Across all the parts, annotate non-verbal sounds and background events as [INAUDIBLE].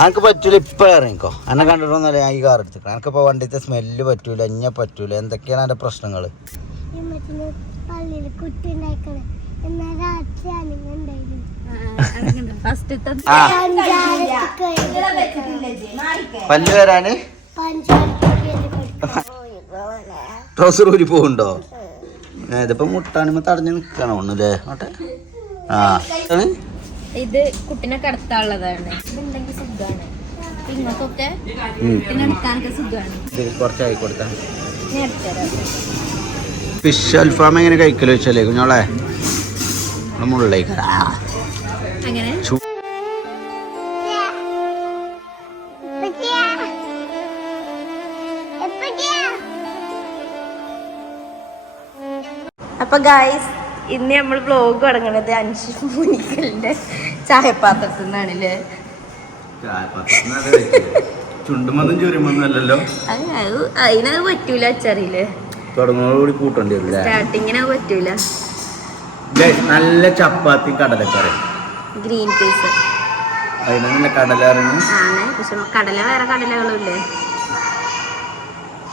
അനക്ക് പറ്റൂല ഇപ്പൊ ഇറങ്ങിക്കോ എന്നെ കണ്ടിട്ടൊന്നല്ല ഞാൻ ഈ കാർ എടുത്തിട്ട്. എനിക്കിപ്പോ വണ്ടിത്തെ സ്മെല്ല് പറ്റൂല എന്നെ പറ്റൂല. എന്തൊക്കെയാണ് എന്റെ പഞ്ചാരക്ക് പല്ല് വരാന്? ട്രൗസർ ഊരി ഏ, ഇതിപ്പോ മുട്ടാണിമ തടഞ്ഞു നിക്കണം ഒന്നുല്ലേ ഓട്ടെ ആ? ഇത് കുട്ടിനെ കിടത്താനുള്ളതാണ്. ഇതുണ്ടെങ്കിൽ സുഖമാണ്. നിങ്ങൾക്കൊക്കെ പിന്നെ എടുക്കാനൊക്കെ സുഖമാണ്. കുറച്ചായി കൊടുത്താൽ ഫിഷ് അൽഫാം എങ്ങനെ കഴിക്കൽ വെച്ചാലേ കുഞ്ഞോളെ? മുള്ളിലേക്ക് അങ്ങനെ? അപ്പൊ ഗായ്സ് ഇന്ന് നമ്മൾ വ്ലോഗ് തുടങ്ങണത് അഞ്ച് മുനിക്കലിന്റെ ചായപാത്രത്തിൽ നിന്നാണല്ലേ ചുണ്ടുമൊന്നും ചുരുമൊന്നും അല്ലല്ലോ. അതിനത് പറ്റൂല അച്ചറിയില്ലേ? തുടങ്ങുന്നതോടുകൂടി കൂട്ടേണ്ടി പറ്റൂല. നല്ല ചപ്പാത്തി കടലക്കറി. ഗ്രീൻ പീസ് അതിന് നല്ല പക്ഷെ കടല വേറെ കടലകളും ഇല്ലേ?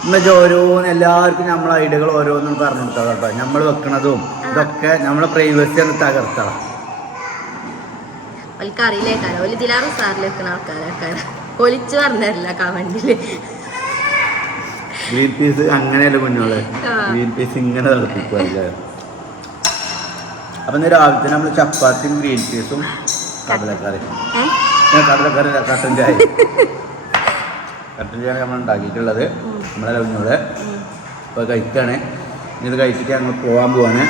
എന്നുവെച്ചാൽ ഓരോന്ന് എല്ലാവർക്കും നമ്മളെ ഐഡിയകൾ ഓരോന്നും പറഞ്ഞു കൊടുത്തത് കേട്ടോ. നമ്മൾ വെക്കണതും ഇതൊക്കെ നമ്മളെ പ്രൈവസി ആണ് തകർത്തണം. ഓലിക്ക് അറിയില്ലേക്കാരോ ഓൽ ഇതിലാറ് സാറിൽ വെക്കുന്ന ആൾക്കാരൊക്കെ ഒലിച്ചു പറഞ്ഞതല്ല കമന്റിൽ ഗ്രീൻ പീസ് അങ്ങനെയല്ല കുഞ്ഞോൾ ഗ്രീൻ പീസ് ഇങ്ങനെ തിളപ്പിക്കുമല്ലേ അപ്പം ഇന്ന് രാവിലത്തെ നമ്മൾ ചപ്പാത്തിയും ഗ്രീൻ പീസും കടലക്കറി. ഞാൻ കടലക്കറി കട്ടൻ ചായ. കട്ടൻ ചായ നമ്മൾ ഉണ്ടാക്കിയിട്ടുള്ളത്. നമ്മളെ ഇപ്പോൾ കഴിക്കുകയാണ് ഇനി ഇത് കഴിച്ചിട്ട് ഞങ്ങൾ പോകാൻ പോവാണ്.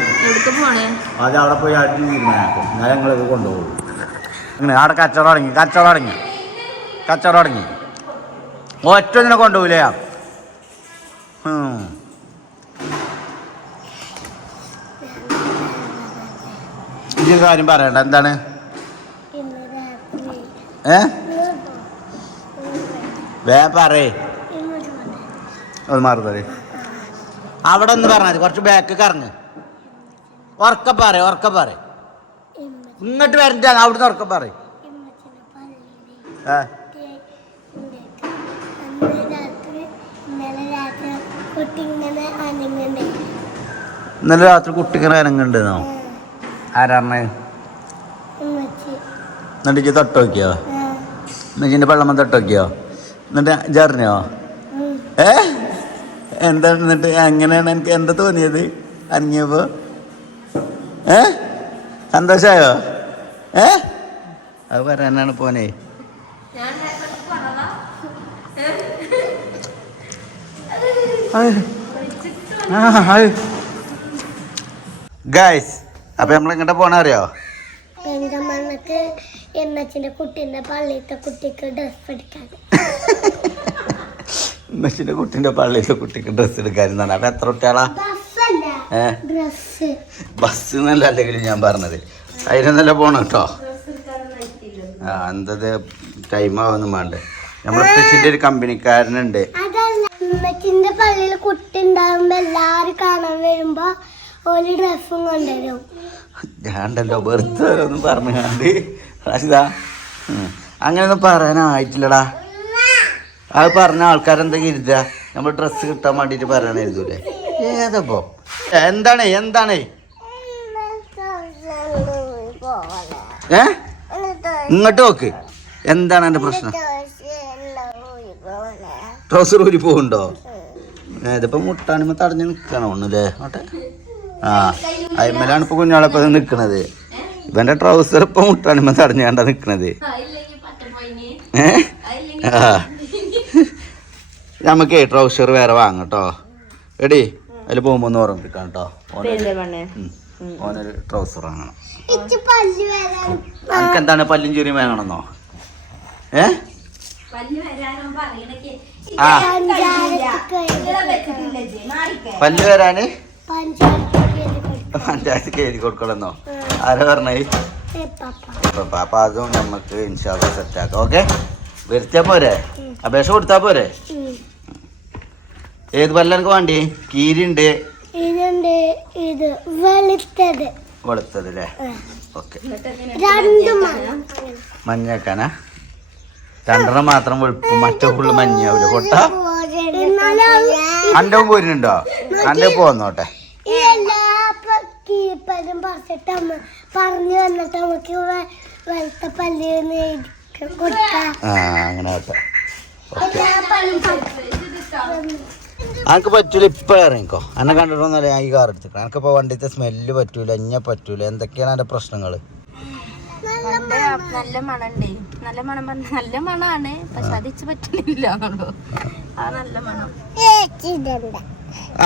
അത് അവിടെ പോയി ആട്ടി തീരുമാനമാക്കും എന്നാലും ഞങ്ങളിത് കൊണ്ടുപോകും അങ്ങനെ അവിടെ കച്ചവടം തുടങ്ങി കച്ചവടം തുടങ്ങി. കച്ചവടം തുടങ്ങി. ഒറ്റ ഒന്നിനെ കൊണ്ടുപോകില്ല ഇതൊരു കാര്യം പറയണ്ട. എന്താണ്? ഏ? വേ പറയേ. അത് മാറുന്നത് അവിടെ ഒന്ന് പറഞ്ഞാൽ കുറച്ച് ബാക്ക് കറങ്ങ്. ഉറക്ക പറ ഉറക്ക പറ ഇങ്ങോട്ട് വരണ്ട അവിടുന്ന് ഉറക്ക പറ ഇന്നലെ രാത്രി കുട്ടിങ്ങനെ അനങ്ങണ്ടെന്നോ? ആരാണ് എന്നിട്ട് ഇജ്ജ് തൊട്ട് നോക്കിയോ? ആ, മെച്ചിന്റെ വെള്ളം തൊട്ട് നോക്കിയോ? എന്നിട്ട് ജറിഞ്ഞോ ഉം. ഏ എന്താ എന്നിട്ട് എങ്ങനെയാണ് എനിക്ക് എന്താ തോന്നിയത്? അറിഞ്ഞപ്പോൾ ഏ? സന്തോഷായോ? ഏ? അത് പറയാനാണ് പോനെ. ഗായ്സ് അപ്പൊ നമ്മൾ എങ്ങോട്ടാ പോണ അറിയോ? പെങ്കമ്മക്ക് എന്നച്ചിന്റെ കുട്ടീന്റെ പള്ളിയിലത്തെ കുട്ടിക്ക് ഡ്രസ് എടുക്കാൻ. [LAUGHS] മെച്ചിന്റെ കുട്ടിന്റെ പള്ളിയിലെ കുട്ടിക്ക് ഡ്രസ്സ് എടുക്കാനെന്നാണ്. അപ്പൊ എത്ര കുട്ടികളാ? ബസ് എന്നല്ല അല്ലെങ്കിലും ഞാൻ പറഞ്ഞത്. അതിനൊന്നല്ല പോണം കേട്ടോ. ആ എന്തത് ടൈം ആവുന്നു വേണ്ടേ. നമ്മളെ തെച്ചിന്റെ ഒരു കമ്പനിക്കാരനുണ്ട്. അതല്ല ഉമ്മച്ചിന്റെ പള്ളിയിൽ കുട്ടി ഉണ്ടാകുമ്പോൾ എല്ലാവരും കാണാൻ വരുമ്പോൾ ഒരു ഡ്രസ്സും കൊണ്ടുവരും. ഞാണ്ടല്ലോ വെറുതെ ഒന്നും പറഞ്ഞു കണ്ട്. റാഷിദാ ഉം. അങ്ങനെയൊന്നും പറയാനായിട്ടില്ലടാ. അത് പറഞ്ഞ ആൾക്കാരെന്താ കരുതുക? നമ്മൾ ഡ്രസ്സ് കിട്ടാൻ വേണ്ടിയിട്ട് പറയണ എഴുതൂലേ ഏതപ്പോ? എന്താണ് എന്താണ്? ഏ? ഇങ്ങോട്ട് നോക്ക്. എന്താണ് എന്റെ പ്രശ്നം? ട്രൗസർ ഊരി പോകുന്നുണ്ടോ ഏ, ഇതിപ്പോ മുട്ടാണിമ തടഞ്ഞു നിൽക്കണം ഒന്നുല്ലേ ഓട്ടെ ആ അയമ്മലാണ് ഇപ്പൊ കുഞ്ഞാളിപ്പോ നിൽക്കണത് ഇവന്റെ ട്രൗസർ ഇപ്പൊ മുട്ടാണിമ തടഞ്ഞാണ്ടാ നിൽക്കണത് ഏ? ആ. നമുക്കേ ട്രൗസർ വേറെ വാങ്ങട്ടോ എടി അതിൽ പോകുമ്പോ ഒന്ന് ഓർമ്മിപ്പിക്കാം കേട്ടോ. ഉം. ഓനൊരു ട്രൗസർ വാങ്ങണം. നമുക്ക് എന്താണ് പല്ലും ചുരിയും വാങ്ങണമെന്നോ ഏ? ആ. പല്ല് വരാന്? പഞ്ചായത്ത് കയറി കൊടുക്കണമെന്നോ? ആരാ പറഞ്ഞേ? അപ്പൊ അപ്പൊ അതും നമുക്ക് ഇൻഷാല്ല സെറ്റാക്കാം ഓക്കെ വരുത്തിയാ പോരെ? അപേക്ഷ കൊടുത്താ പോരെ? ഏത് പല്ലനക്ക് വേണ്ടി? കീരിണ്ട്. ഇതുണ്ട് ഇത് വെളുത്തത്. വെളുത്തത് അല്ലേ. ഓക്കെ. മഞ്ഞക്കാനാ? രണ്ടെണ്ണം മാത്രം വെളുപ്പ് മറ്റേ ഫുള്ള് മഞ്ഞാവൂല കൊട്ട അന്റെ പോരുന്നുണ്ടോ? അന്റെ പോന്നോട്ടെ പറഞ്ഞു വന്നിട്ട് നമുക്ക് വെളുത്ത പല്ലിന്ന് കൊടുക്കാം ആ അങ്ങനെ ആട്ടെ അനക്ക് പറ്റൂല ഇപ്പൊ ഇറങ്ങിക്കോ. അന്നെ കണ്ടിട്ടൊന്നല്ല ഞാൻ ഈ കാർ എടുത്തിക്കണം. എനിക്കിപ്പോ വണ്ടിത്തെ സ്മെല്ല് പറ്റൂല ഇഞ്ഞ പറ്റൂല. എന്തൊക്കെയാണ് അതിന്റെ പ്രശ്നങ്ങൾ? നല്ല മണണ്ടേ. നല്ല മണം പറഞ്ഞ നല്ല മണാണ്. പക്ഷെ അത് ഇച്ച് പറ്റുന്നില്ല ആ നല്ല മണം.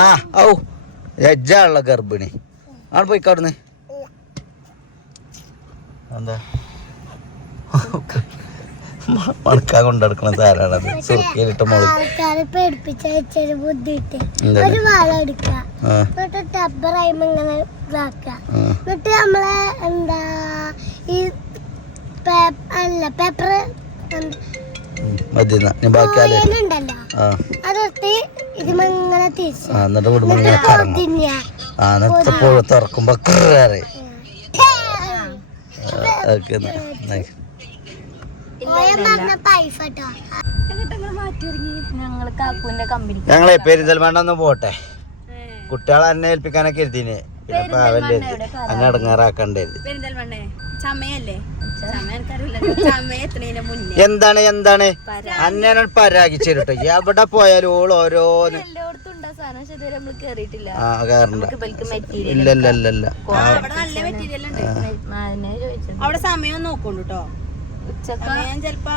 ആ ഔ എജ്ജാള്ള ഗർഭിണി. ആണ് പോയി കടന്ന് എന്താ? മണക്കാൻ കൊണ്ടെടുക്കണ സാധനമാണത്. സുർക്കയിലിട്ട് മുളക്. എന്നിട്ട് നമ്മളെ എന്താ ഈ അല്ല പേപ്പർ എന്നിട്ട് തുറക്കുമ്പോ ഓക്കെ എന്നാ nice. പറഞ്ഞ പൈസ കേട്ടോ മാറ്റി ഒരുങ്ങി ഞങ്ങൾ കാക്കുവിന്റെ കമ്പനിക്ക് ഞങ്ങളെ പെരിന്തൽമണ്ണ ഒന്ന് പോട്ടെ. കുട്ടികളെ എന്നെ ഏൽപ്പിക്കാനൊക്കെ ഇരുത്തിന് പിന്നെ പാവല്ലേ എന്താണ് എന്താണ്? അന്നെ പരാഗിച്ചിട്ടോ എവിടെ പോയാലും ഓൾ ഓരോന്ന്. ഇല്ല ഇല്ല ഇല്ല ഇല്ല നല്ല മെറ്റീരിയൽ ഉണ്ട്. ചോദിച്ചത്. അവിടെ സമയം നോക്കണ്ടു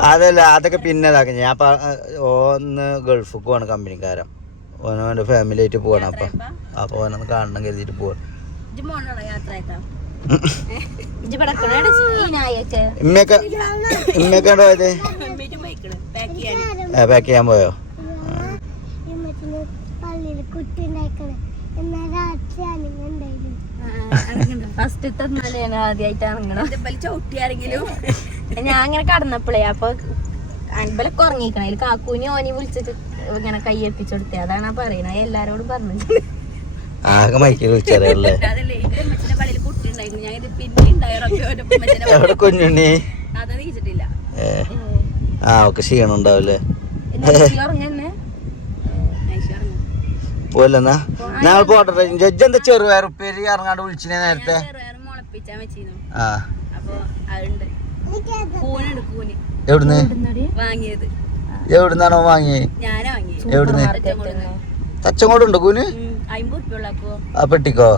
അതല്ല അതൊക്കെ പിന്നെ ഇതാക്കി. ഞാൻ ഒന്ന് ഗൾഫിക്ക് പോവാണ് കമ്പനിക്കാരൻ. ഓനോന്റെ ഫാമിലി ആയിട്ട് പോവാണ് അപ്പൊ. അപ്പൊ ഓനൊന്ന് കാണണം കരുതിയിട്ട് പോവാണ്. [LAUGHS] ഇമ്മയൊക്കെ പോയത്? പാക്ക് ചെയ്യാൻ പോയോ? പള്ളിയിൽ കുട്ടി ഉണ്ടായിക്കണേ. എന്നാൽ രാത്രി ഉണ്ടായിരുന്നു ഫസ്റ്റ് തന്നാലാണ് ആദ്യമായിട്ട് ഇറങ്ങണം ഇതേപോലെ ചവിട്ടി ആരെങ്കിലും? ഞാൻ അങ്ങനെ കടന്നപ്പോഴേ അപ്പൊ അൻപലൊക്കെ കുറങ്ങിക്കണം അതിൽ കാക്കൂനി ഓനി വിളിച്ചിട്ട് ഇങ്ങനെ കൈ എത്തിച്ചെടുത്തേ അതാണ് ആ പറയണത്. എല്ലാരോടും പറഞ്ഞത്. ആകെ മൈക്കിൽ വിളിച്ചറിയല്ലേ എവിടെ കുഞ്ഞുണ്ണി? ആ ഒക്കെ ക്ഷീണം ഉണ്ടാവില്ലേ ഉറങ്ങന്നെ? പോലെന്നാ ഞങ്ങൾ പോട്ടെ ജഡ്ജ് എന്താ ചെറുപയർ ഉപ്പേരി ഇറങ്ങാണ്ട് വിളിച്ചിനെ നേരത്തെ? ആ. എവിടുന്ന്? വാങ്ങിയത്. എവിടുന്നാണോ വാങ്ങിയത്. എവിടുന്ന്? തച്ചങ്ങോട്ടുണ്ടോ കൂന് ആ പെട്ടിക്കോ?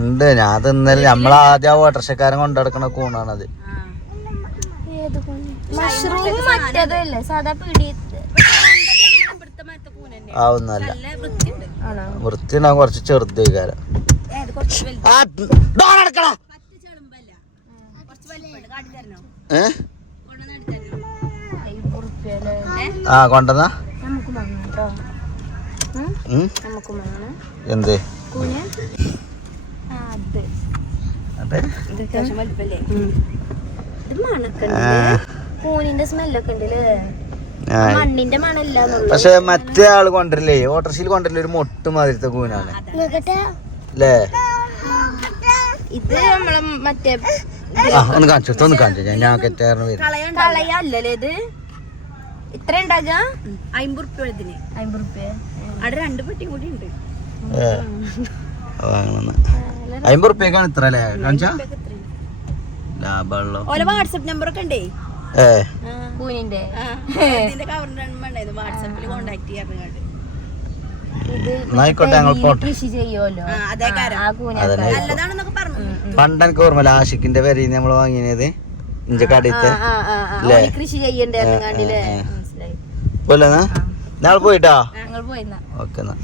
ഉണ്ട് ഞാൻ തിന്നൽ നമ്മളാദ്യം ആ ഓട്ടർഷക്കാരൻ കൊണ്ടടക്കണ കൂണാണത്. മഷ്റൂം മറ്റേതല്ലേ? സാധാ പിടി ഇവിടുത്തെ മരത്തെ കൂന തന്നെ ആവുന്നല്ല വൃത്തി ഉണ്ടാവും കുറച്ച് ചെറുത് വലുത്. ആ കൊണ്ടുവന്ന് വാങ്ങണം എന്ത്? കൂനിന്റെ സ്മെല്ലൊക്കെ ഉണ്ട് പക്ഷെ മറ്റേ ആൾ കൊണ്ടുവരില്ലേ? ഓട്ടർഷീൽ കൊണ്ടുവരില്ല? ഒരു മൊട്ട് മാതിരത്തെ കൂനാണ്. നോക്കട്ടെ അല്ലേ ഇത് നമ്മളെ മറ്റേ ആ ഒന്ന് കാണിച്ചു ഒന്ന് കാണിച്ചു. ഞാൻ ഞാൻ കെറ്റാറിന് വരും. കളയല്ലേ ഇത്? ഇത്ര ഉണ്ടാകുക അമ്പത് ഉറുപ്പ്യ ഇതിന് അമ്പത് റുപ്യ അവിടെ രണ്ട് പെട്ടിയും കൂടി ഉണ്ട്. ഏ. വാങ്ങണമെന്ന് അമ്പത് റുപ്യക്കാണ് ഇത്ര അല്ലേ? കാണിച്ചാ? ലാഭമുള്ള ഓലെ വാട്സപ്പ് നമ്പർ ഒക്കെ ഉണ്ടേ? കൂനിന്റെ ഉണ്ടായിരുന്നു കോണ്ടാക്ട് ചെയ്യാറുണ്ട് ഇത് എന്നായിക്കോട്ടെ ഞങ്ങൾ ഈ പോട്ടെ കൃഷി ചെയ്യുമല്ലോ ആ അതേ കാരം ആ കൂന അതന്നെ നല്ലതാണെന്നൊക്കെ പറഞ്ഞു പണ്ട് എനിക്ക് ഓർമ്മ ആഷിക്കിന്റെ പേര് നമ്മൾ വാങ്ങിയത് ഇഞ്ച കടയിത്തെ ആ ആ ആ ല്ലേ? ഓന് കൃഷി ചെയ്യണ്ടേ കണ്ടില്ലേ ആ, ആ. മനസ്സിലായി പോലെ നാളെ പോയിട്ടാ ഞങ്ങൾ പോയിന്ന ഓക്കെ എന്നാ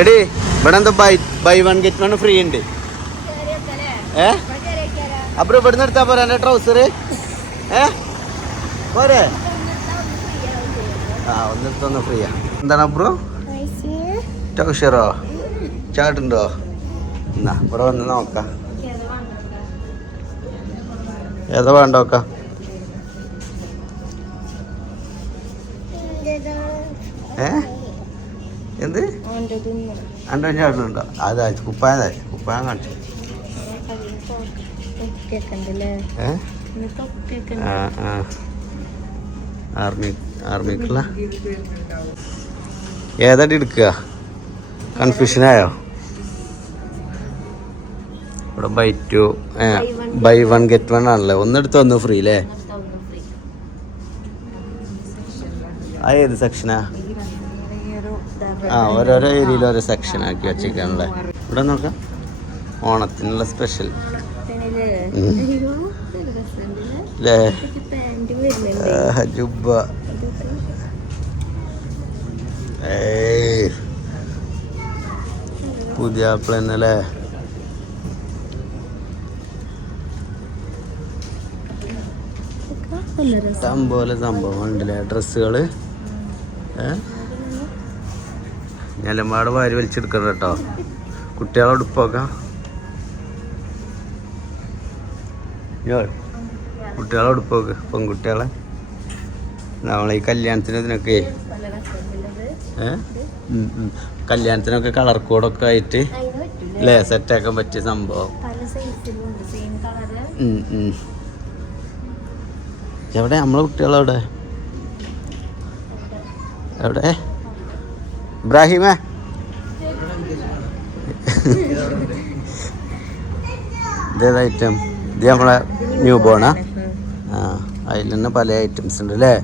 എടി ഇവിടെ എന്താ buy buy one get one free ഉണ്ട്. ഏ? അപ്പുറം ഇവിടുന്ന് എടുത്താ പോരാ എന്റെ ട്രൗസർ ഏ? പോരെ. ആ ഒന്നെടുത്തൊന്ന് ഫ്രീയാ എന്താണ് അബ്രോ? ട്രൗസറോ ചാട്ടുണ്ടോ എന്നാ ഇവിടെ വന്ന് നോക്കാം. ഏതാ വേണ്ടോക്ക ഏ? എന്ത്? അണ്ട എന്റെ അതാ കുപ്പായം കുപ്പായ കാണിച്ചു. ആർമി ആർമിക്കുള്ള? ഏതാടി എടുക്കുക? കൺഫ്യൂഷനായോ? ഇവിടെ buy two buy one get one ആണല്ലേ. ഒന്നെടുത്ത് ഒന്ന് ഫ്രീ അല്ലേ ആ ഏത് സെക്ഷനാ? ആ ഓരോരോ ഏരിയയിൽ ഓരോ സെക്ഷൻ ആക്കി വെച്ചേക്കാണല്ലേ? ഇവിടെ നോക്കാം. ഓണത്തിനുള്ള സ്പെഷ്യൽ അല്ലേ ജുബ പുതിയ ആപ്പിൾ ഇഷ്ടം പോലെ സംഭവം ഉണ്ടല്ലേ ഡ്രസ്സുകൾ നിലമ്പാട് വാരി വലിച്ചെടുക്കണം കേട്ടോ. കുട്ടികളെ ഉടുപ്പൊക്കെ. കുട്ടികളെ ഉടുപ്പൊക്കെ പെൺകുട്ടികളെ. നമ്മളെ ഈ കല്യാണത്തിന് ഇതിനൊക്കെ. കല്യാണത്തിനൊക്കെ കളർ കോഡൊക്കെ ആയിട്ട് അല്ലേ സെറ്റാക്കാൻ പറ്റിയ സംഭവം. എവിടെ? നമ്മളെ കുട്ടികളെവിടെ എവിടെ? ഇബ്രാഹിമേ? ഇതേത് ഐറ്റം ഇത് നമ്മളെ ന്യൂ ബോണാ ആ അതിൽ തന്നെ പല ഐറ്റംസ് ഉണ്ട് അല്ലേ.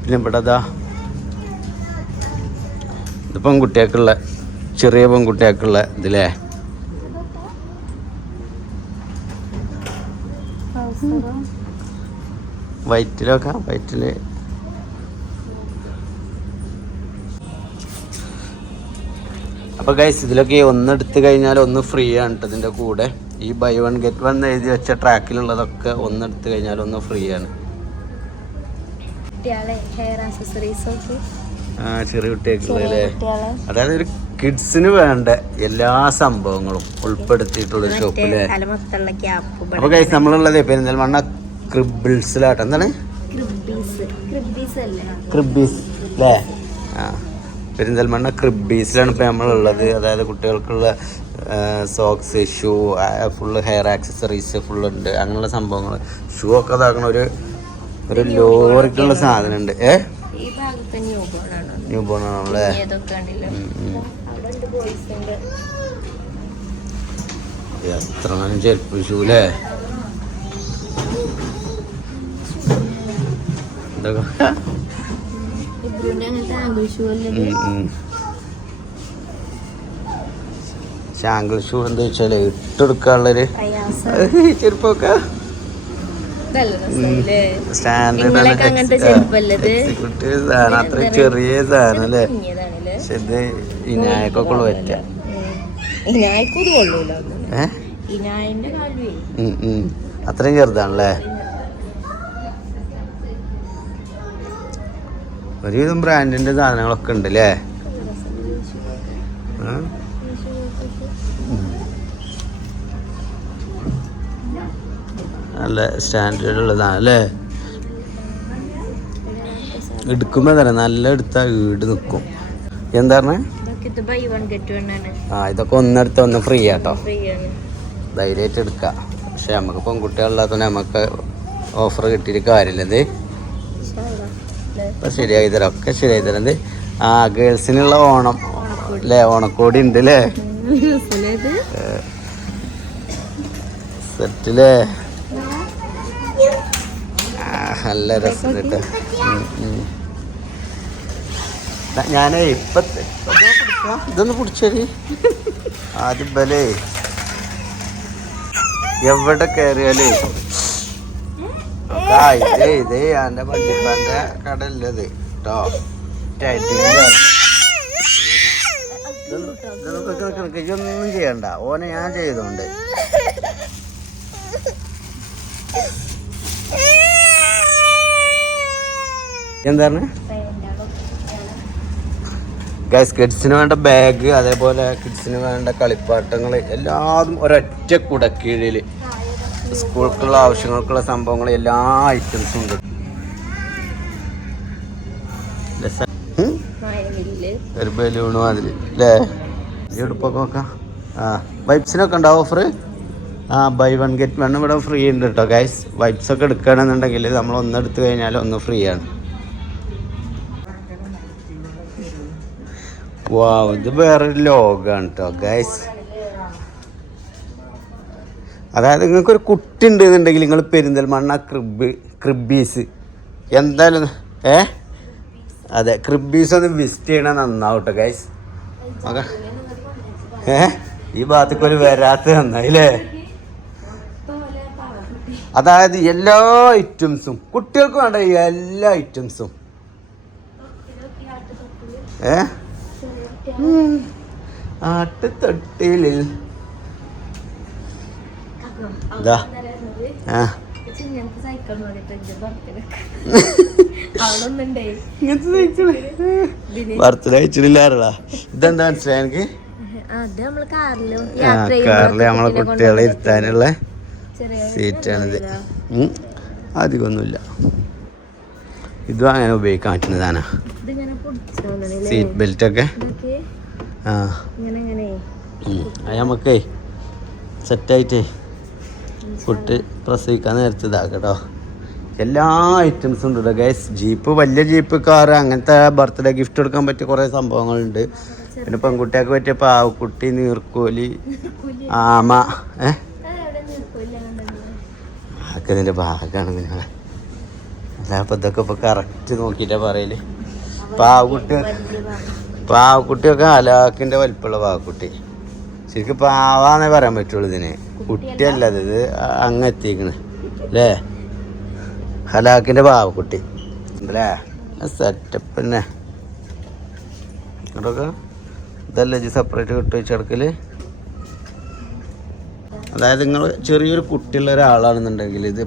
പിന്നെ ഇവിടെ അതാ ഇത് പെൺകുട്ടികൾക്കുള്ള ചെറിയ പെൺകുട്ടികൾക്കുള്ള ഇതില്ലേ വെക്കാം വൈറ്റിൽ അപ്പോൾ ഗൈസ് ഇതിലൊക്കെ ഒന്ന് എടുത്തു കഴിഞ്ഞാൽ ഒന്ന് ഫ്രീ ആണ് കേട്ടോ ഇതിന്റെ കൂടെ. ഈ ബൈ വൺ ഗെറ്റ് വൺ എഴുതി വെച്ച ട്രാക്കിലുള്ളതൊക്കെ ഒന്ന് എടുത്തു കഴിഞ്ഞാൽ ഒന്ന് ഫ്രീ ആണ്. ആ ചെറിയ കുട്ടികളെ. അതായത് ഒരു കിഡ്സിന് വേണ്ട എല്ലാ സംഭവങ്ങളും ഉൾപ്പെടുത്തിയിട്ടുള്ള ഷോപ്പിലെ അപ്പോൾ ഗൈസ് നമ്മളുള്ളത് പെരിന്തൽമണ്ണ ക്രിബിൾസിലാട്ടോ. എന്താണ്? ക്രിബീസ്. അല്ലേ ആ പെരിന്തൽമണ്ണ ക്രിബീസിലാണ് ഇപ്പോൾ നമ്മളുള്ളത്. അതായത് കുട്ടികൾക്കുള്ള socks shoe full hair accessories full ഉണ്ട്. അങ്ങനെയുള്ള സംഭവങ്ങൾ ഷൂ ഒക്കെ ഇതാക്കണ ഒരു ഒരു ലോറിക്കുള്ള സാധനം ഉണ്ട് ഏ? ന്യൂ ബോൺ ആണല്ലേ എത്ര ചെരുപ്പ് ഷൂ അല്ലേ ഇതൊക്കെ ഇബ്രുവിന്റെ അങ്ങനത്തെ ആംഗിൾ ഷൂ അല്ലേ ഉം, ഉം. ശാങ്കിൾ ഷൂ എന്താ വെച്ചാൽ ഇട്ടെടുക്കാനുള്ളൊരു ചെരുപ്പൊക്കെ. സ്റ്റാൻഡേർഡ് സാധനം. അത്ര ചെറിയ സാധനം അല്ലേ പക്ഷെ ഇത് ഇനായക്കൊക്കെ ഉള്ള പറ്റ. അത്രയും ചെറുതാണല്ലേ? ഒരുവിധം ബ്രാൻഡിന്റെ സാധനങ്ങളൊക്കെ ഉണ്ട് അല്ലേ? നല്ല സ്റ്റാൻഡേർഡ് ഉള്ളതാണ് അല്ലേ? എടുക്കുമ്പോ തന്നെ നല്ല എടുത്താ വീട് നിക്കും. എന്താ പറഞ്ഞേ? ആ ഇതൊക്കെ ഒന്നെടുത്ത് ഒന്ന് ഫ്രീ ആട്ടോ. ധൈര്യമായിട്ട് എടുക്കാം. പക്ഷെ നമുക്ക് പെൺകുട്ടികളില്ലാത്തതുകൊണ്ട് നമുക്ക് ഓഫർ കിട്ടിയിട്ട് കാര്യമില്ല. ഇപ്പം ശരിയായി തരാം. ഒക്കെ ശരിയായി തരാം. ആ ഗേൾസിനുള്ള ഓണം. അല്ലേ? ഓണക്കോടി ഉണ്ട് അല്ലേ സെറ്റിലേ നല്ല രസം കേട്ടോ. ഞാനേ ഇപ്പൊ ഇതൊന്ന് പിടിച്ചേരി. ആദ്യം ബലേ എവിടെ കയറിയാലേ ഇതേ ഇത് എന്റെ വണ്ടിപ്പാന്റെ കട ഇല്ലത് കേട്ടോ ഇതൊന്നും ചെയ്യണ്ട. ഓനെ ഞാൻ ചെയ്തോണ്ട്. എന്താണ് ഗൈസ് കിഡ്സിന് വേണ്ട ബാഗ് അതേപോലെ കിഡ്സിന് വേണ്ട കളിപ്പാട്ടങ്ങൾ എല്ലാതും ഒരൊറ്റ കുടക്കീഴിൽ സ്കൂൾക്കുള്ള ആവശ്യങ്ങൾക്കുള്ള സംഭവങ്ങൾ എല്ലാ ഐറ്റംസും ഉണ്ട്. ഒരു ബലൂണ് മാതിരി അല്ലേ എടുപ്പൊക്കെ നോക്കാം. ആ വൈപ്സിനൊക്കെ ഉണ്ടോ ഓഫർ ആ ബൈ വൺ ഗെറ്റ് വൺ ഇവിടെ ഫ്രീ ഉണ്ട് കേട്ടോ ഗൈസ് വൈബ്സ് ഒക്കെ എടുക്കുകയാണെന്നുണ്ടെങ്കിൽ നമ്മൾ ഒന്ന് എടുത്തു കഴിഞ്ഞാൽ ഒന്ന് ഫ്രീ ആണ്. വാ ഇത് വേറൊരു ലോകാണ് കേട്ടോ ഗൈസ് അതായത് നിങ്ങൾക്കൊരു കുട്ടി ഉണ്ട് എന്നുണ്ടെങ്കിൽ നിങ്ങൾ പെരിന്തൽമണ്ണ ക്രിബ് ക്രിബീസ്. എന്തായാലും ഏ? അതെ ക്രിബീസ് ഒന്ന് വിസിറ്റ് ചെയ്യണ നന്നാവട്ടെ ഗൈസ് ഏ? ഈ ഭാഗത്തേക്ക് ഒരു വരാത്ത നന്നായില്ലേ? അതായത് എല്ലാ ഐറ്റംസും കുട്ടികൾക്ക് വേണ്ട എല്ലാ ഐറ്റംസും ഏ. ആട്ടുതൊട്ടിലിൽ ഇതാ ആ. ബർത്ത്ഡേ ഇതെന്താ മനസ്സിലായി എനിക്ക് കാറിലും നമ്മളെ കുട്ടികളെ ഇരുത്താനുള്ള സീറ്റാണിത്. അധികമൊന്നുമില്ല ഇതും. അങ്ങനെ ഉപയോഗിക്കാൻ പറ്റുന്നതാണ് സീറ്റ് ബെൽറ്റ് ഒക്കെ. ആ. അത് നമുക്കേ സെറ്റായിട്ടേ ഫുഡ് പ്രസവിക്കാൻ നേരത്തെ ഇതാക്കട്ടോ എല്ലാ ഐറ്റംസും ഉണ്ട് കേട്ടോ ഗൈസ് ജീപ്പ് വലിയ ജീപ്പ് കാർ അങ്ങനത്തെ ബർത്ത്ഡേ ഗിഫ്റ്റ് കൊടുക്കാൻ പറ്റിയ കുറേ സംഭവങ്ങളുണ്ട്. പിന്നെ പെൺകുട്ടിയൊക്കെ പറ്റിയ പാവക്കുട്ടി നീർക്കോലി ആമ ഏ? അതൊക്കെ ഭാഗമാണ് നിങ്ങളെ. അപ്പോൾ ഇതൊക്കെ ഇപ്പോൾ കറക്റ്റ് നോക്കിയിട്ടാണ് പറയൽ. പാവക്കുട്ടി പാവക്കുട്ടിയൊക്കെ അലാക്കിന്റെ വലിപ്പമുള്ള പാവക്കുട്ടി. ശരിക്കും പാവാന്നേ പറയാൻ പറ്റുള്ളൂ ഇതിന്. കുട്ടിയല്ല ഇത് അങ്ങ് എത്തിക്കണ് അല്ലേ ഹലാക്കിന്റെ പാവക്കുട്ടി അല്ലേ സെറ്റപ്പ് തന്നെ അതൊക്കെ ഇതല്ലേ ജി സെപ്പറേറ്റ് കിട്ടു വെച്ചെടുക്കൽ? അതായത് നിങ്ങൾ ചെറിയൊരു കുട്ടിയുള്ള ഒരാളാണെന്നുണ്ടെങ്കിൽ ഇത്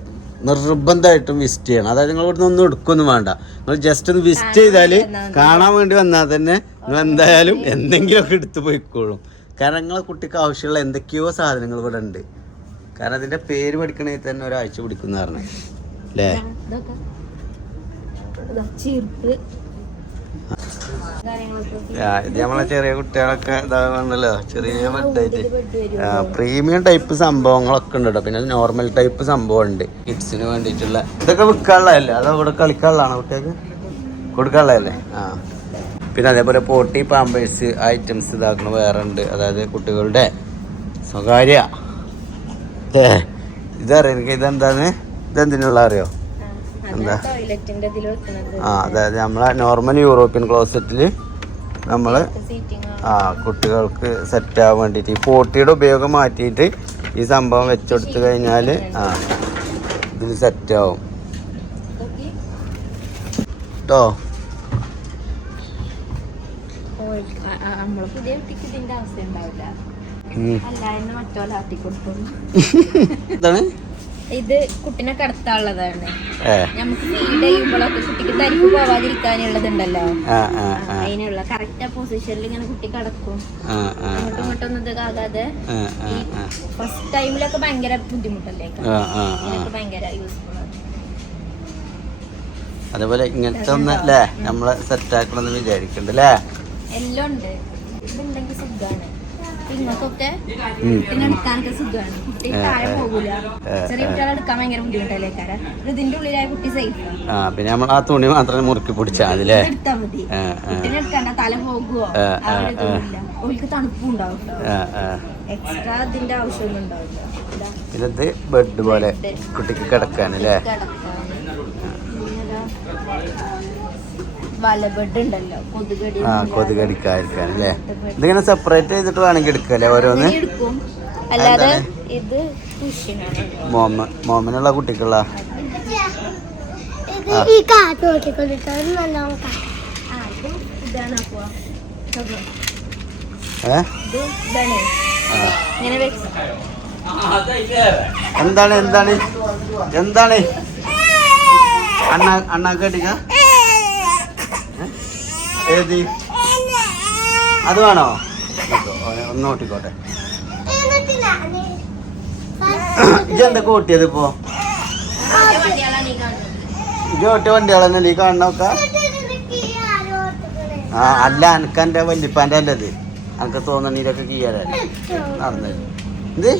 നിർബന്ധമായിട്ടും വിസിറ്റ് ചെയ്യണം. അതായത് നിങ്ങൾ ഇവിടുന്ന് ഒന്നും എടുക്കൊന്നും വേണ്ട. നിങ്ങൾ ജസ്റ്റ് ഒന്ന് വിസിറ്റ് ചെയ്താൽ കാണാൻ വേണ്ടി വന്നാൽ തന്നെ നിങ്ങൾ എന്തായാലും എന്തെങ്കിലുമൊക്കെ എടുത്തു പോയിക്കോളും. കാരണം നിങ്ങളെ കുട്ടിക്ക് ആവശ്യമുള്ള എന്തൊക്കെയോ സാധനങ്ങൾ ഇവിടെ ഉണ്ട്. കാരണം അതിന്റെ പേര് പഠിക്കണമെങ്കിൽ തന്നെ ഒരാഴ്ച പിടിക്കുന്ന പറഞ്ഞു. അല്ലേ? ഇതാ നമ്മളെ ചെറിയ കുട്ടികളൊക്കെ ഇതാകണ്ടല്ലോ ചെറിയ ബെഡായിട്ട് പ്രീമിയം ടൈപ്പ് സംഭവങ്ങളൊക്കെ ഉണ്ട് കേട്ടോ പിന്നെ നോർമൽ ടൈപ്പ് സംഭവം ഉണ്ട്. കിഡ്സിന് വേണ്ടിയിട്ടുള്ള ഇതൊക്കെ വിൽക്കാനുള്ളതല്ലേ? അതോ ഇവിടെ കളിക്കാനുള്ളതാണോ കുട്ടികൾക്ക്? കൊടുക്കാനുള്ളതല്ലേ? ആ. പിന്നെ അതേപോലെ പോട്ടി പാമ്പേഴ്സ് ഐറ്റംസ് ഇതാക്കണ വേറെ ഉണ്ട്. അതായത് കുട്ടികളുടെ സ്വകാര്യ. ഏ ഇതറിയാം എനിക്ക് ഇതെന്താന്ന്? ഇതെന്തിനുള്ള അറിയോ? എന്താ? ആ അതായത് നമ്മളെ നോർമൽ യൂറോപ്യൻ ക്ലോസറ്റിൽ നമ്മൾ ആ കുട്ടികൾക്ക് സെറ്റ് ആവാൻ വേണ്ടിയിട്ട് ഈ പോട്ടിയുടെ ഉപയോഗം മാറ്റിയിട്ട് ഈ സംഭവം വെച്ചെടുത്ത് കഴിഞ്ഞാൽ ആ ഇതിൽ സെറ്റാവും കേട്ടോ നമ്മളെ പുതിയ കുട്ടിക്ക് ഇതിന്റെ അവസ്ഥ ഉണ്ടാവില്ല. അല്ലായിരുന്നു ആട്ടി കൊടുത്തോളൂ എന്താണ് ഇത് കുട്ടിനെ കടത്താനുള്ളതാണ്. നമുക്ക് ഫീഡ് ചെയ്യുമ്പോഴൊക്കെ കുട്ടിക്ക് തരിപ്പ് പോവാതിരിക്കാനുള്ളതുണ്ടല്ലോ. അതിനുള്ള കറക്റ്റ് പൊസിഷനിൽ ഇങ്ങനെ കുട്ടി കിടക്കും. അങ്ങോട്ടും ഇങ്ങോട്ടൊന്നും ഇത് ആകാതെ ഫസ്റ്റ് ടൈമിലൊക്കെ ഭയങ്കര ബുദ്ധിമുട്ടല്ലേ? ഭയങ്കര യൂസ്ഫുൾ ആണ്. അതേപോലെ ഇങ്ങനത്തെ ഒന്ന് അല്ലേ നമ്മളെ സെറ്റ് വിചാരിക്കണ്ടല്ലേ എല്ലാം ഉണ്ട് ഇതുണ്ടെങ്കിൽ സുഖമാണ് ഇങ്ങനത്തൊക്കെ ഉം. എടുക്കാനൊക്കെ സുഖമാണ് കുട്ടി താഴെ പോകൂല. ചെറിയ കുട്ടികളെ എടുക്കാൻ ഭയങ്കര ബുദ്ധിമുട്ടല്ലേ കാരണം ഇതിന്റെ ഉള്ളിലായ കുട്ടി സേഫ് ആ. പിന്നെ നമ്മൾ ആ തുണി മാത്രം മുറുക്കി പിടിച്ചാൽ മതി അല്ലേ? എടുത്താൽ മതി. എടുക്കണ്ട തല ഓൾക്ക് തണുപ്പും ഉണ്ടാവും. ആ എക്സ്ട്രാ ഇതിന്റെ ആവശ്യമൊന്നും ഉണ്ടാവില്ല. പിന്നെ ഇത് ബെഡ് പോലെ കുട്ടിക്ക് കിടക്കാനല്ലേ കിടക്കാൻ. പിന്നെതാ, വല ബെഡ് ഉണ്ടല്ലോ കൊതുകടി ആ കൊതുക് കടിക്കാതിരിക്കാൻ അല്ലേ ഇതിങ്ങനെ സെപ്പറേറ്റ് ചെയ്തിട്ട് വേണമെങ്കിൽ എടുക്കല്ലേ ഓരോന്ന്? അല്ലാതെ ഇത് കുഷ്യനാണ് മോമ മോമനുള്ള കുട്ടിക്കുള്ള? ഇത് ഈ കാറ്റ് അണ്ണാ നല്ലോണം കാറ്റ് ആ ഇത് ഇതാണ് അപ്പൊ ഇത് ഏ ഇതാണ് ഇങ്ങനെ വെച്ച് എന്താണ് എന്താണ് എന്താണ് അണ്ണ അണ്ണ കേട്ടിക്ക ഏത്? അത് വേണോ? ഒന്ന് ഓട്ടിക്കോട്ടെ എന്തൊക്കെ ഓട്ടിയത് ഇപ്പോ? കാണുന്നത് ഓട്ടിയ വണ്ടികളെന്നെ ഈ കാണണൊക്കെ ആ അല്ല അനക്ക് എന്റെ വല്യപ്പാന്റെ അല്ലത് അനക്ക് തോന്നണീരൊക്കെ കീയാലേ നടന്നത് എന്ത്?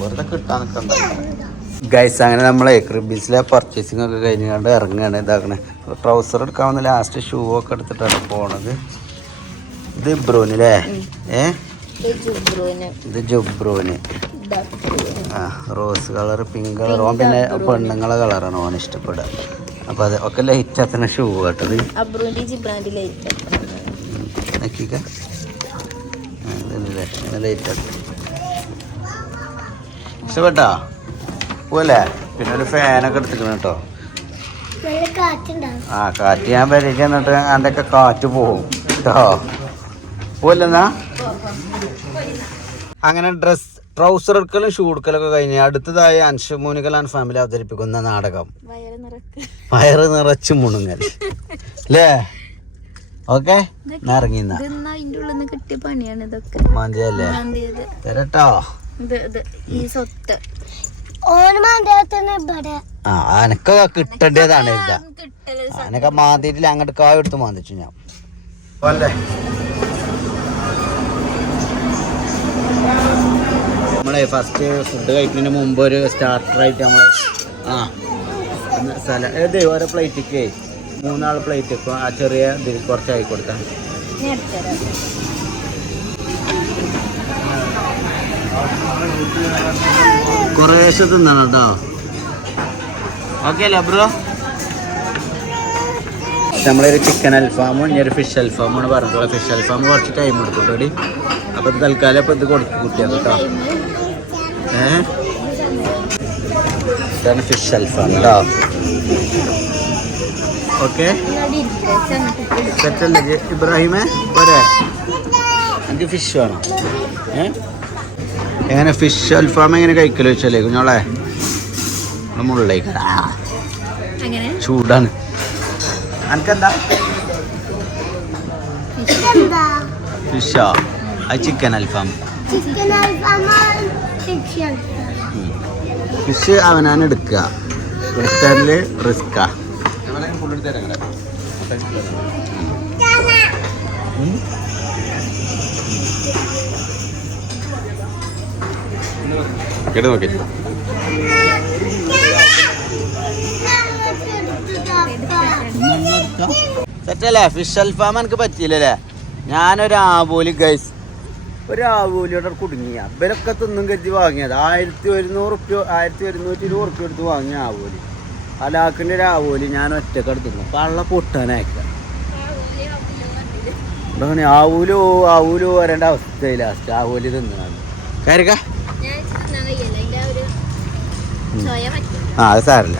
വെറുതെ കിട്ടാൻ നിൽക്കണ്ട ഗൈസ് അങ്ങനെ നമ്മളെ ക്രിബീസിലെ പർച്ചേസിംഗ് ഒക്കെ കഴിഞ്ഞുകൊണ്ട് ഇറങ്ങുകയാണ്. ഇതാക്കണേ. ട്രൗസർ എടുക്കാവുന്ന ലാസ്റ്റ് ഷൂ ഒക്കെ എടുത്തിട്ടാണ് പോണത്. ഇത് ഇബ്രൂന് അല്ലേ ഏ? ഇത് ജുബ്രൂന്. ആ റോസ് കളർ പിങ്ക് കളർ ഓൻ പിന്നെ പെണ്ണുങ്ങളെ കളറാണ് ഓൻ ഇഷ്ടപ്പെടുക. അപ്പോൾ അത് ഒക്കെ ലൈറ്റ് എത്തുന്ന ഷൂ കേട്ടത് നോക്കിക്ക. ലൈറ്റ് ആക്കി. ഇഷ്ടപ്പെട്ടോ? പോലെ പിന്നെ ഒരു ഫാനൊക്കെ എടുത്തിക്കണം കേട്ടോ. ആ കാറ്റ് ഞാൻ വരയ്ക്ക് എന്നിട്ട് അതൊക്കെ കാറ്റ് പോകും കേട്ടോ പോലെന്നാ അങ്ങനെ ഡ്രസ് ട്രൗസർ എടുക്കലും ഷൂ എടുക്കലൊക്കെ കഴിഞ്ഞ് അടുത്തതായി അൻഷമൂനികൽ ആൻഡ് ഫാമിലി അവതരിപ്പിക്കുന്ന നാടകം. വയറ് നിറച്ച് മുണുങ്ങൽ. അല്ലേ ഓക്കെ? ഇറങ്ങിന്ന മാന്തിയത്. തരട്ടോ. ഈ സ്വത്ത്. ആ അനക്കൊക്കെ കിട്ടേണ്ടതാണ് അനക്കെ മാന്തിയിട്ടില്ല അങ്ങോട്ട് കായ എടുത്ത് മാന്തിച്ചു ഞാൻ. നമ്മളെ ഫസ്റ്റ് ഫുഡ് കഴിക്കുന്നതിന് മുമ്പ് ഒരു സ്റ്റാർട്ടറായിട്ട് നമ്മൾ ആ സ്ഥലം ഏത് ഓരോ പ്ലേറ്റിക്ക് മൂന്നാൾ പ്ലേറ്റ് ഇപ്പോൾ ആ ചെറിയ ഇതിൽ കുറച്ചായി കൊടുത്താൽ കുറേശ്ശെ തിന്നണം കേട്ടോ ഓക്കെ അല്ലേ ബ്രോ നമ്മളൊരു ചിക്കൻ അൽഫാമും ഇനി ഒരു ഫിഷ് അൽഫാമാണ് പറഞ്ഞിട്ടുള്ള ഫിഷ് അൽഫാം കുറച്ച് ടൈം എടുക്കും കേട്ടോ അപ്പൊ ഇത് തൽക്കാലം അപ്പൊ ഇത് കൊടുക്കും കുട്ടിയാണ് കേട്ടോ ഏ? ഇതാണ് ഫിഷ് അൽഫാം കേട്ടോ ഓക്കെ സെറ്റല്ലേ ഇബ്രാഹിമേ? പോരെ. എനിക്ക് ഫിഷ് വേണം. ഏ? എങ്ങനെ ഫിഷ് അൽഫാം എങ്ങനെ കഴിക്കൽ വെച്ചല്ലേ കുഞ്ഞോളെ? മുള്ളിലേക്ക് അങ്ങനെ ചൂടാണ്. എനിക്കെന്താ ഫിഷാ? അത് ചിക്കൻ അൽഫാം ഫിഷ് അവനാണ് എടുക്കുക. എടുത്താൽ റിസ്ക്കാ കേട്ട് നോക്കി. സെറ്റല്ലേ? ഫിഷ് അൽഫാം എനിക്ക് പറ്റിയില്ലല്ലേ? ഞാനൊരു ആവോലി ഗൈസ് ഒരു ആവോലിയോടെ കുടുങ്ങിയ. ഇവരൊക്കെ തിന്നും കരുതി വാങ്ങിയത്. ആയിരത്തി ഒരുന്നൂറ് റുപ്യ ആയിരത്തി ഒരുന്നൂറ്റി ഇരുപത് റുപ്യ എടുത്ത് വാങ്ങിയ ആവോലി. അലാക്കിന്റെ ഒരു ആവോലി ഞാൻ ഒറ്റയ്ക്ക് തിന്നു പള്ള പൊട്ടാനയക്കാം. ആവൂലോ ആവൂലോ വരേണ്ട അവസ്ഥയില്ല ആവോലി തിന്നാണ് കയറിക്ക. ആ അത് സാരല്ല